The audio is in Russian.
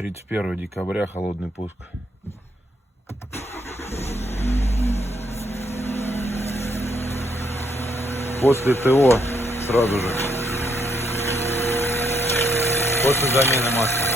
31 декабря, холодный пуск. После ТО сразу же. После замены масла.